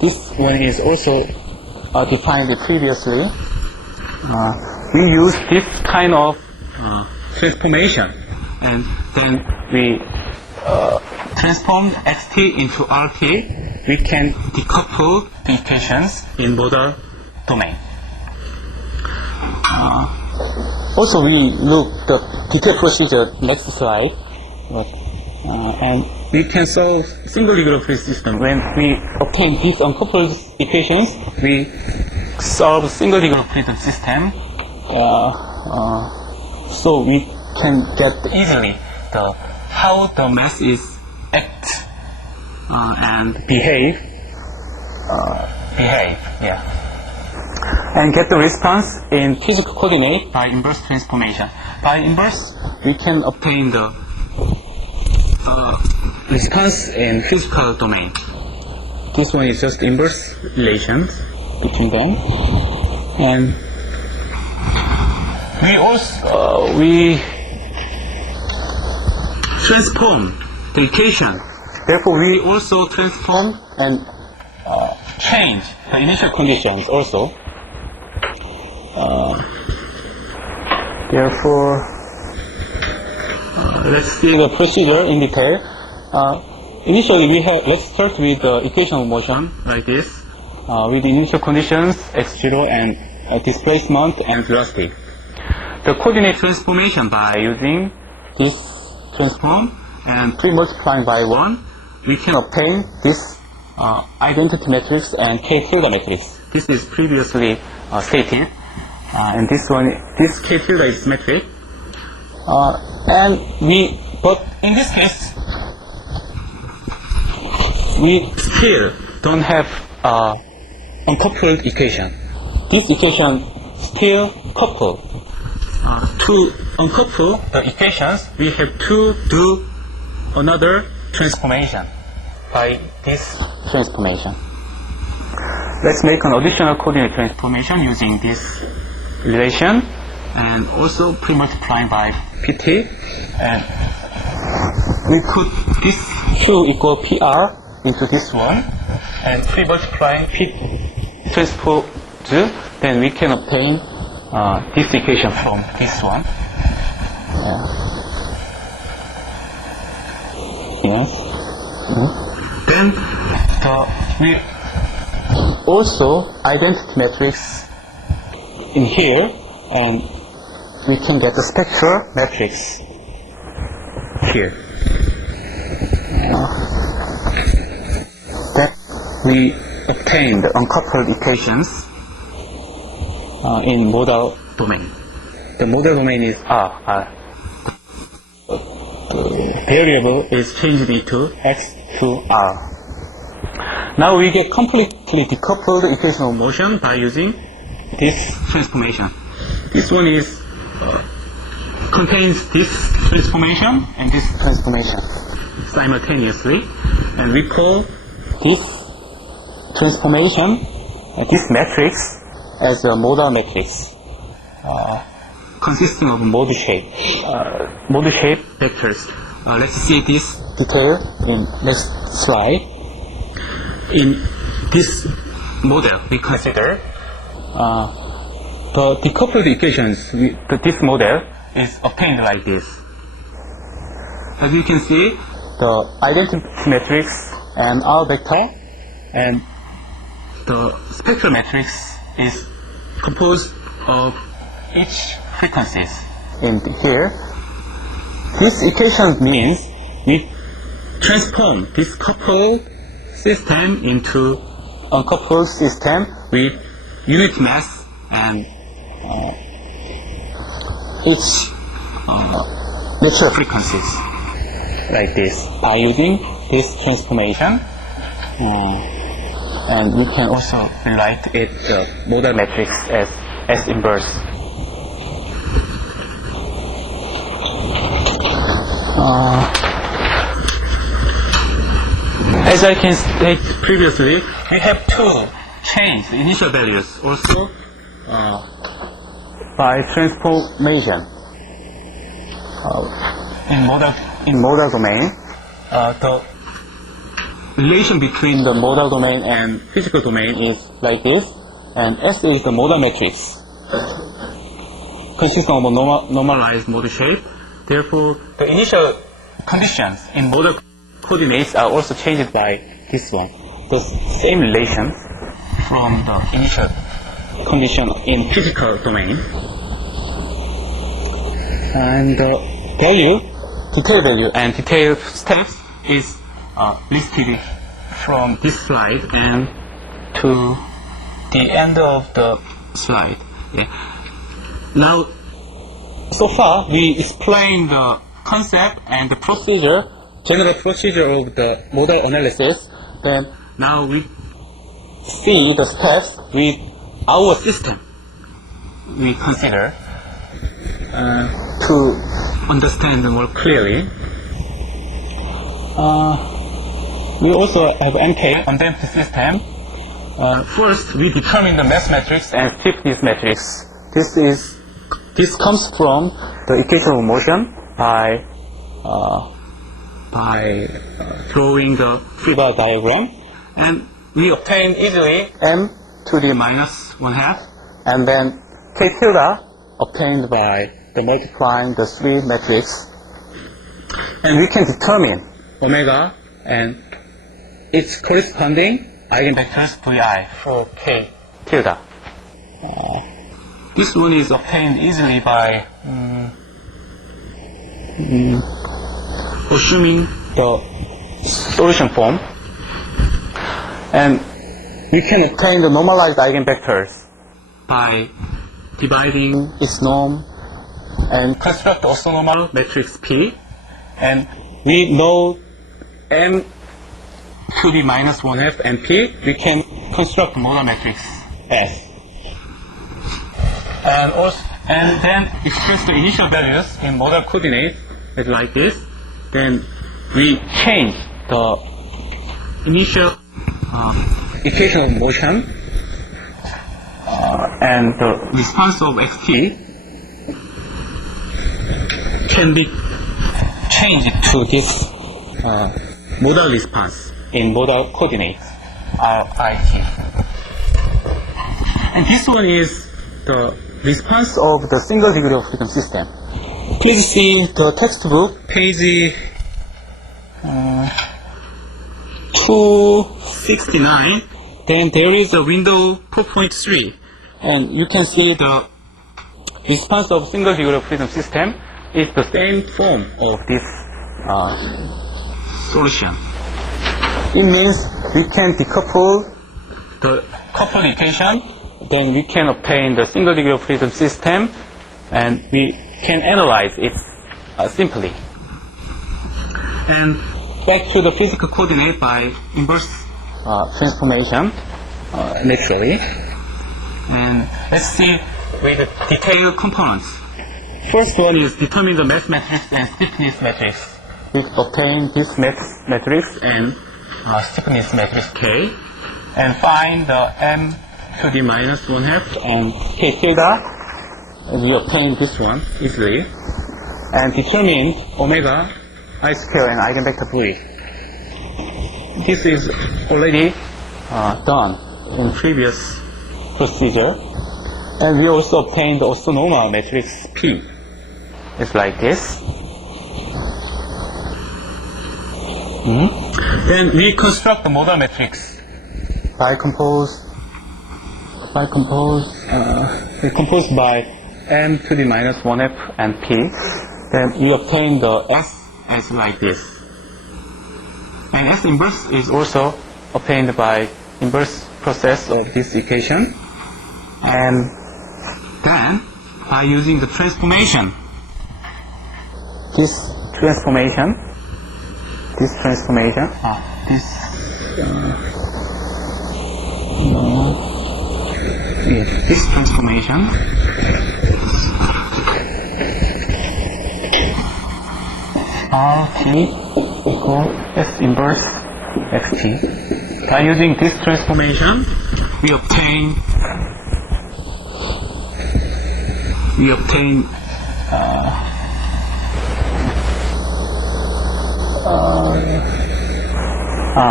this one is also defined previously. We use this kind of transformation, and then we transform xt into rt. We can decouple the equations in modal domain. Also, we look the detailed procedure next slide, and we can solve single legal free system. When we obtain these uncoupled equations, we solve single legal freedom system. So we can get easily how the mass is act and behave, and get the response in physical coordinate by inverse transformation. By inverse, we can obtain the response in physical domain. This one is just inverse relations between them, and we transform the equation. Therefore, we also transform and change the initial conditions also. Therefore, let's see the procedure in detail. Initially, let's start with the equation of motion like this, with the initial conditions x0 and displacement and velocity. The coordinate transformation by using this transform and pre-multiplying by 1, we can obtain this identity matrix and K-tilde matrix. This is previously stated, and this K-tilde is metric. But in this case, we still don't have uncoupled equation. This equation still coupled. To uncouple the equations, we have to do another transformation by this transformation. Let's make an additional coordinate transformation using this relation, and also pre-multiplying by pt, and we put this Q equal PR into this one, and pre-multiplying P transpose, then we can obtain this equation from this one. Yes. Then we also identity matrix in here, and we can get the spectral matrix here. Then we obtain the uncoupled equations in modal domain. The modal domain is R. The variable is changed into x to R. Now we get completely decoupled equation of motion by using this transformation. This one is contains this transformation and this transformation simultaneously, and we call this transformation, this matrix, as a modal matrix, consisting of modal shape vectors. Let's see this detail in next slide. In this model, we consider the decoupled equations. This model is obtained like this. As you can see, the identity matrix and R vector and the spectral matrix is composed of each frequencies in here. This equation means we transform this coupled system into uncoupled system with unit mass and its natural frequencies like this by using this transformation. And we can also write it the modal matrix as S inverse. As I can state previously, we have to change the initial values also by transformation in modal domain. The relation between the modal domain and physical domain is like this, and S is the modal matrix, consisting of a normalized model shape. Therefore, the initial conditions in modal coordinates are also changed by this one. The same relation from the initial condition in physical domain. And the value, detail value and detail steps is listed from this slide and to the end of the slide. Yeah. Now, so far we explained the concept and the procedure, general procedure of the modal analysis. Then now we see the steps with our system we consider to understand more clearly. We also have MK, undamped system. First, we determine the mass matrix and stiffness matrix. This comes from the equation of motion by drawing the free body diagram, and we obtain easily m to the minus 1/2, and then k tilde obtained by the multiplying the three matrix, and we can determine omega and its corresponding eigenvectors vi for k tilde. This one is obtained easily by assuming the solution form, and we can obtain the normalized eigenvectors by dividing its norm and construct the orthonormal matrix P, and we know m to the minus 1/2 and P, we can construct the modal matrix S. And then express the initial values in modal coordinates like this. Then we change the initial equation of motion and the response of xt can be changed to this modal response in modal coordinates RIT. And this one is the response of the single degree of freedom system. Please see the textbook, page 269. Then there is a window 4.3, and you can see the response of single degree of freedom system is the same form of this solution. It means we can decouple the couple equation, then we can obtain the single degree of freedom system, and we can analyze it simply. And back to the physical coordinate by inverse transformation, naturally. And let's see with the detailed components. First one is determine the mass matrix and stiffness matrix. We obtain this mass matrix and stiffness matrix K, and find the m to the minus 1/2 and k tilde, and we obtain this one easily, and determine omega, I square, and eigenvector V. This is already done in previous procedure, and we also obtained the orthonormal matrix P. It's like this. Then we construct the modal matrix composed by m to the minus 1/2 and P. Then we obtain the S as like this. And S inverse is also obtained by inverse process of this equation. And then by using the transformation, this transformation, RT equals S inverse XT. By using this transformation, we obtain